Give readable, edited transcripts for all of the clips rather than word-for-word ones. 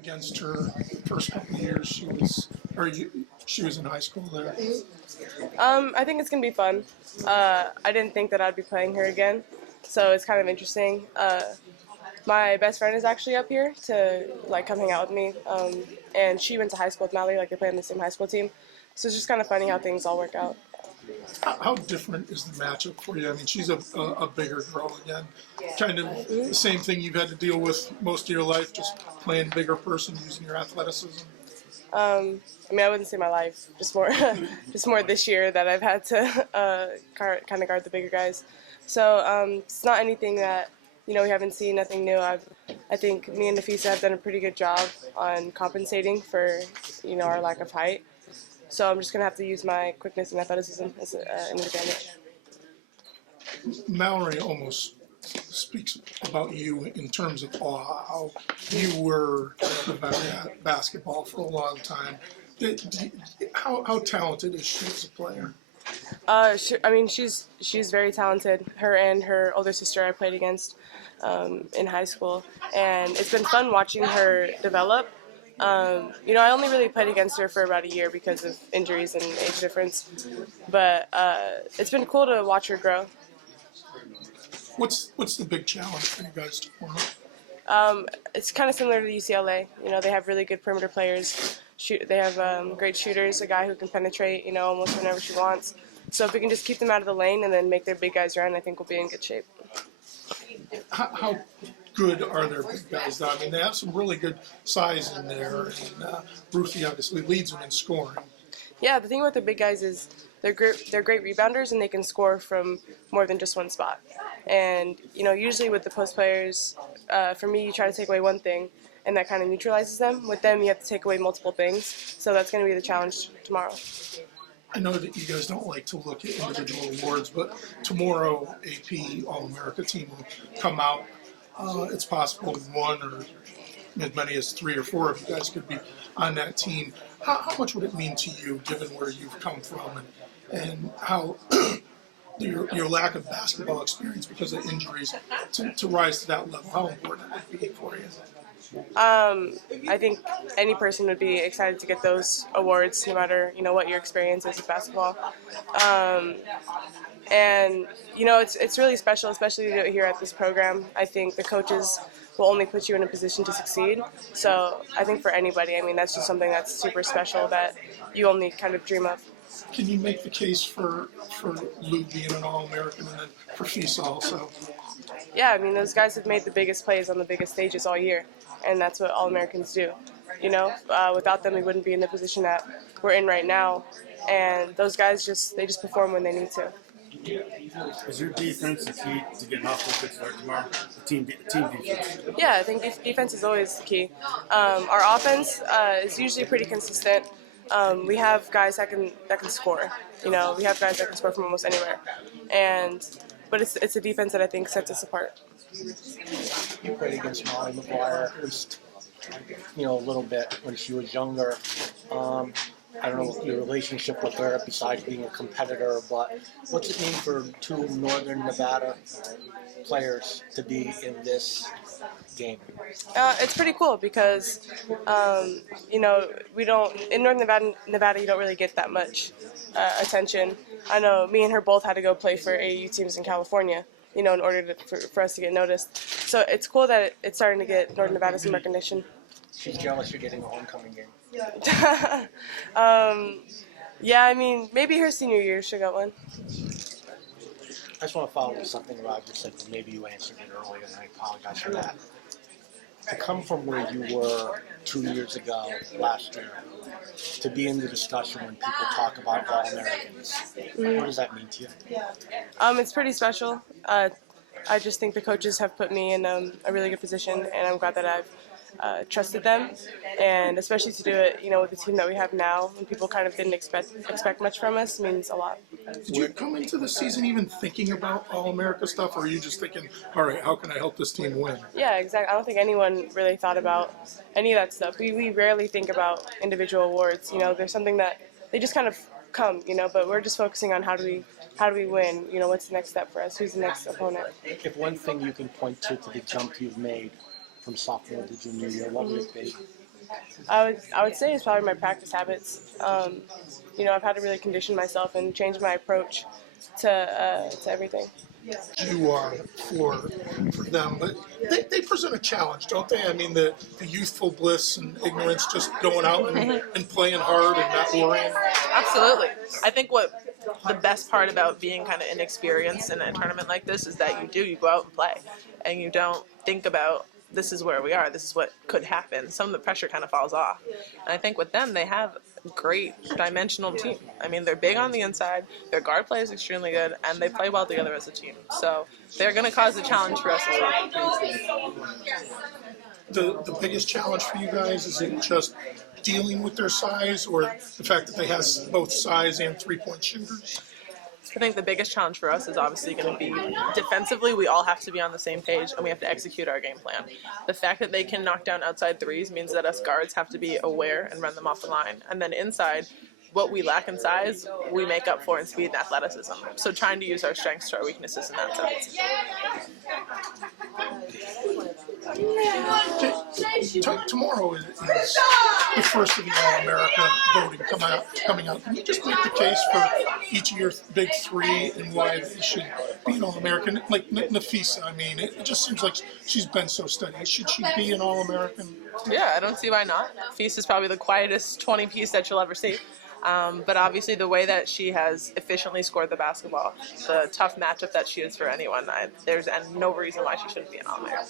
against her first couple of years she was in high school there? I think it's going to be fun. I didn't think that I'd be playing her again, so it's kind of interesting. My best friend is actually up here to come hang out with me, and she went to high school with Mallory, they play on the same high school team. So it's just kind of funny how things all work out. How different is the matchup for you? I mean, she's a bigger girl again. Kind of the same thing you've had to deal with most of your life, just playing bigger person, using your athleticism. I mean, I wouldn't say my life, just more this year that I've had to kind of guard the bigger guys. So it's not anything that we haven't seen, nothing new. I think me and Napheesa have done a pretty good job on compensating for our lack of height. So I'm just gonna have to use my quickness and athleticism as an advantage. Mallory almost speaks about you in terms of how you were the best at basketball for a long time. How talented is she as a player? I mean, she's very talented. Her and her older sister I played against in high school, and it's been fun watching her develop. I only really played against her for about a year because of injuries and age difference, but it's been cool to watch her grow. What's the big challenge for you guys tomorrow? It's kind of similar to UCLA. They have really good perimeter players. They have great shooters, a guy who can penetrate, almost whenever she wants. So if we can just keep them out of the lane and then make their big guys run, I think we'll be in good shape. How good are their big guys, though? I mean, they have some really good size in there, and Ruthie obviously leads them in scoring. Yeah, the thing with the big guys is they're great rebounders, and they can score from more than just one spot. And, usually with the post players, for me, you try to take away one thing, and that kind of neutralizes them. With them, you have to take away multiple things, so that's going to be the challenge tomorrow. I know that you guys don't like to look at individual awards, but tomorrow AP All-America team will come out. It's possible one or as many as 3 or 4 of you guys could be on that team. How much would it mean to you, given where you've come from and how your lack of basketball experience because of injuries to rise to that level? How important would it be for you? I think any person would be excited to get those awards, no matter what your experience is with basketball. And it's really special, especially to do it here at this program. I think the coaches will only put you in a position to succeed. So I think for anybody, I mean, that's just something that's super special that you only kind of dream of. Can you make the case for Lou being an All-American and then for Napheesa also? Yeah, I mean, those guys have made the biggest plays on the biggest stages all year, and that's what All-Americans do. Without them, we wouldn't be in the position that we're in right now. And those guys just perform when they need to. Is your defense the key to getting off to a good start tomorrow? The team defense? Yeah, I think defense is always the key. Our offense is usually pretty consistent. We have guys that can score. We have guys that can score from almost anywhere. But it's a defense that I think sets us apart. You played against Molly McGuire at least, a little bit when she was younger. I don't know your relationship with her besides being a competitor, but what's it mean for 2 Northern Nevada players to be in this game? It's pretty cool because, we don't, in Northern Nevada, you don't really get that much attention. I know me and her both had to go play for AAU teams in California, in order for us to get noticed. So it's cool that it's starting to get Northern Nevada some recognition. She's jealous you're getting a homecoming game. Yeah, I mean, maybe her senior year she'll get one. I just want to follow up with something Roger said, but maybe you answered it earlier, and I apologize for that. To come from where you were 2 years ago, last year, to be in the discussion when people talk about All-Americans, what does that mean to you? It's pretty special. I just think the coaches have put me in a really good position, and I'm glad that I've trusted them, and especially to do it, with the team that we have now, when people kind of didn't expect much from us, means a lot. Did you come into the season even thinking about All-America stuff, or are you just thinking, all right, how can I help this team win? Yeah, exactly. I don't think anyone really thought about any of that stuff. We rarely think about individual awards. There's something that they just kind of come, but we're just focusing on how do we win? What's the next step for us? Who's the next opponent? If one thing you can point to the jump you've made from sophomore to junior year, what would it be? I would say it's probably my practice habits. I've had to really condition myself and change my approach to everything. You are for them, but they present a challenge, don't they? I mean, the youthful bliss and ignorance, just going out and playing hard and not worrying. Absolutely. I think what the best part about being kind of inexperienced in a tournament like this is that you go out and play, and you don't think about this is where we are, this is what could happen. Some of the pressure kind of falls off. And I think with them, they have a great dimensional team. I mean, they're big on the inside, their guard play is extremely good, and they play well together as a team. So they're going to cause a challenge for us as well. The biggest challenge for you guys, is it just dealing with their size, or the fact that they have both size and three-point shooters? I think the biggest challenge for us is obviously going to be defensively. We all have to be on the same page, and we have to execute our game plan. The fact that they can knock down outside threes means that us guards have to be aware and run them off the line. And then inside, what we lack in size, we make up for in speed and athleticism. So trying to use our strengths to our weaknesses in that sense. Tomorrow is the first of the All-America voting coming out. Can you just make the case for each of your big three and why they should be an All-American? Like Napheesa, I mean, it just seems like she's been so steady. Should she be an All-American? Yeah, I don't see why not. Napheesa is probably the quietest 20-piece that you'll ever see. But obviously the way that she has efficiently scored the basketball, the tough matchup that she is for anyone, there's no reason why she shouldn't be an All-American.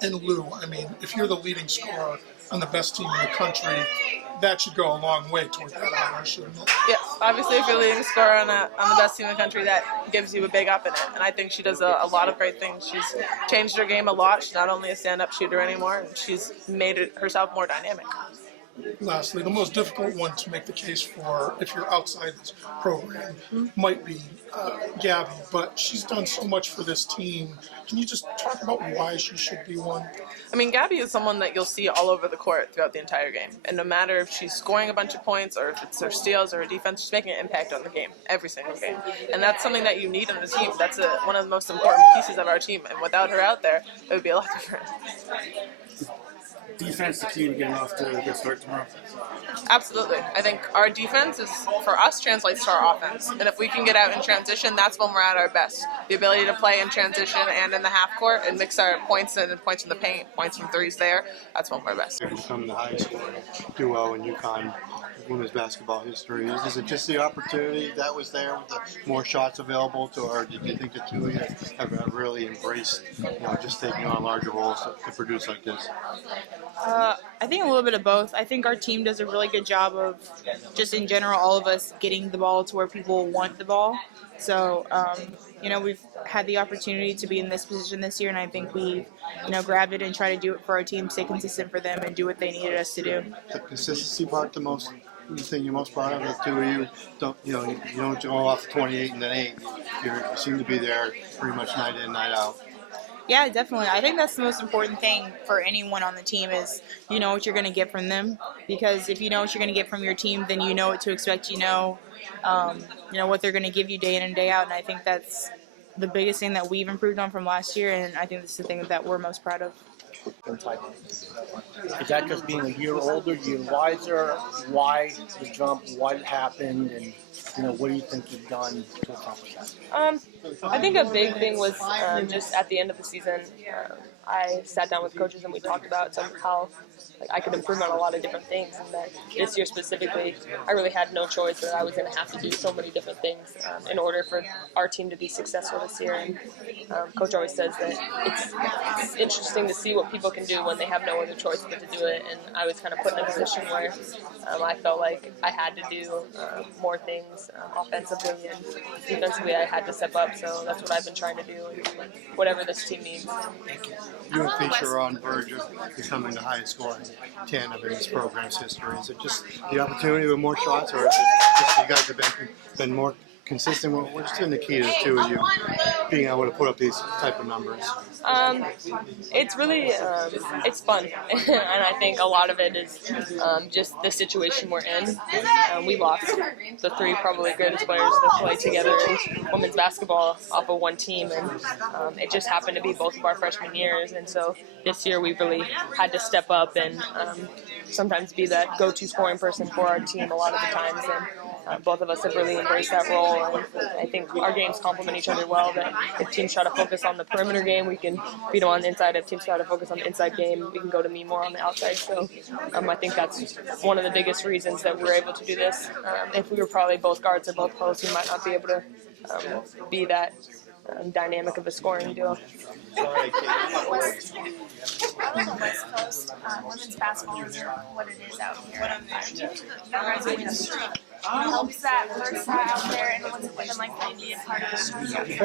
And Lou, I mean, if you're the leading scorer on the best team in the country, that should go a long way toward that honor, shouldn't it? Yes, obviously if you're leading scorer on the best team in the country, that gives you a big up in it. And I think she does a lot of great things. She's changed her game a lot. She's not only a stand-up shooter anymore, and she's made it herself more dynamic. Lastly, the most difficult one to make the case for, if you're outside this program, might be Gabby, but she's done so much for this team. Can you just talk about why she should be one? I mean, Gabby is someone that you'll see all over the court throughout the entire game. And no matter if she's scoring a bunch of points or if it's her steals or her defense, she's making an impact on the game, every single game. And that's something that you need on the team. That's one of the most important pieces of our team. And without her out there, it would be a lot different. Defense the key to getting off to a good start tomorrow? Absolutely. I think our defense for us, translates to our offense. And if we can get out in transition, that's when we're at our best. The ability to play in transition and in the half court and mix our points in and points from the paint, points from threes there, that's when we're best. They're becoming the highest scoring duo in UConn women's basketball history. Is it just the opportunity that was there with the more shots available to, or did you think the two of you have really embraced, just taking on larger roles to produce like this? I think a little bit of both. I think our team does a really good job of, just in general, all of us getting the ball to where people want the ball. So, we've had the opportunity to be in this position this year, and I think we, grabbed it and try to do it for our team, stay consistent for them, and do what they needed us to do. The consistency part, the thing you're most proud of, the two of you, you don't go off 28 and then 8. You seem to be there pretty much night in, night out. Yeah, definitely. I think that's the most important thing for anyone on the team is you know what you're going to get from them. Because if you know what you're going to get from your team, then you know what to expect. You know what they're going to give you day in and day out. And I think that's the biggest thing that we've improved on from last year. And I think this is the thing that we're most proud of. Is that just being a year older, year wiser? Why the jump? What happened? And what do you think you've done to accomplish that? I think a big thing was just at the end of the season, I sat down with coaches and we talked about how I could improve on a lot of different things, and that this year specifically, I really had no choice that I was going to have to do so many different things in order for our team to be successful this year. And Coach always says that it's interesting to see what people can do when they have no other choice but to do it, and I was kind of put in a position where I felt like I had to do more things offensively, and defensively I had to step up, so that's what I've been trying to do, and whatever this team needs. You and Feature are on the verge of becoming the highest scoring tandem in this program's history. Is it just the opportunity with more shots, or is it just you guys have been more consistent? What's been the key to the two of you being able to put up these type of numbers? It's really it's fun, and I think a lot of it is just the situation we're in. We lost the three probably greatest players that play together in women's basketball off of one team, and it just happened to be both of our freshman years. And so this year we really had to step up and sometimes be that go-to scoring person for our team a lot of the times. And both of us have really embraced that role, and I think our games complement each other well. That if teams try to focus on the perimeter game, we can beat them on the inside. If teams try to focus on the inside game, we can go to me more on the outside. So I think that's one of the biggest reasons that we're able to do this. If we were probably both guards or both posts, we might not be able to be that dynamic of a scoring duo. On the West Coast, women's basketball isn't what it is out here. You guys win streak. Helps that person out there, and what's it been like to be a part of the streak?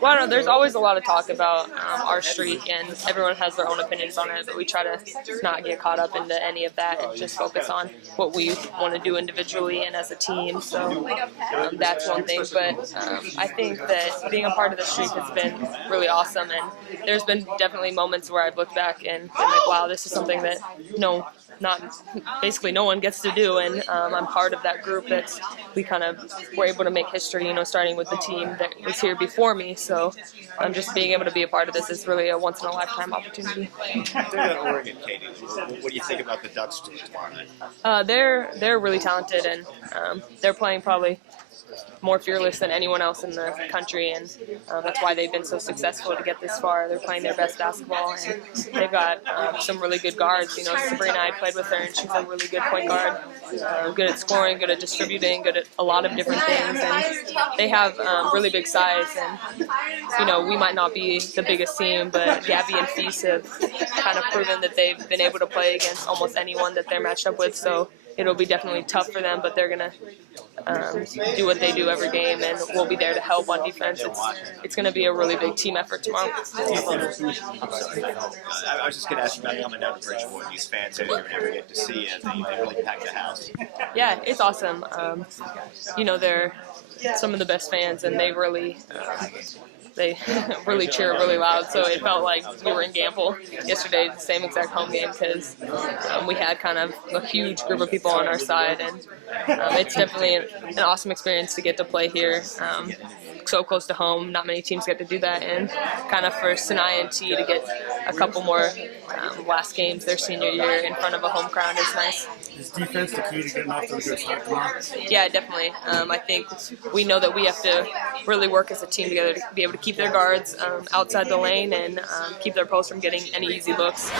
Well, no, there's always a lot of talk about our streak, and everyone has their own opinions on it, but we try to not get caught up into any of that and just focus on what we want to do individually and as a team. So that's one thing, but I think that being a part of the streak has been really awesome, and there's been definitely moments where I've looked back and been like, wow, this is something that basically no one gets to do, and I'm part of that group that we kind of were able to make history, starting with the team that was here before me. So just being able to be a part of this is really a once-in-a-lifetime opportunity. They're Oregon, Katie. What do you think about the Ducks tomorrow night? They're really talented, and they're playing probably more fearless than anyone else in the country, and that's why they've been so successful to get this far. They're playing their best basketball, and they've got some really good guards. Sabrina, I played with her, and she's a really good point guard, good at scoring, good at distributing, good at a lot of different things, and they have really big size. And we might not be the biggest team, but Gabby and Napheesa have kind of proven that they've been able to play against almost anyone that they're matched up with. So it'll be definitely tough for them, but they're going to do what they do every game, and we'll be there to help on defense. It's going to be a really big team effort tomorrow. I was just going to ask you about coming down to Bridgeport. These fans that you're never get to see it, they really pack the house. Yeah, it's awesome. They're some of the best fans, and they really cheer really loud, so it felt like we were in Gamble yesterday, the same exact home game, because we had kind of a huge group of people on our side, and it's definitely an awesome experience to get to play here. So close to home, not many teams get to do that, and kind of for Sinai and T to get a couple more last games their senior year in front of a home crowd is nice. Is defense the key to getting off to a good start tomorrow? Yeah, definitely. I think we know that we have to really work as a team together to be able to keep their guards outside the lane and keep their posts from getting any easy looks.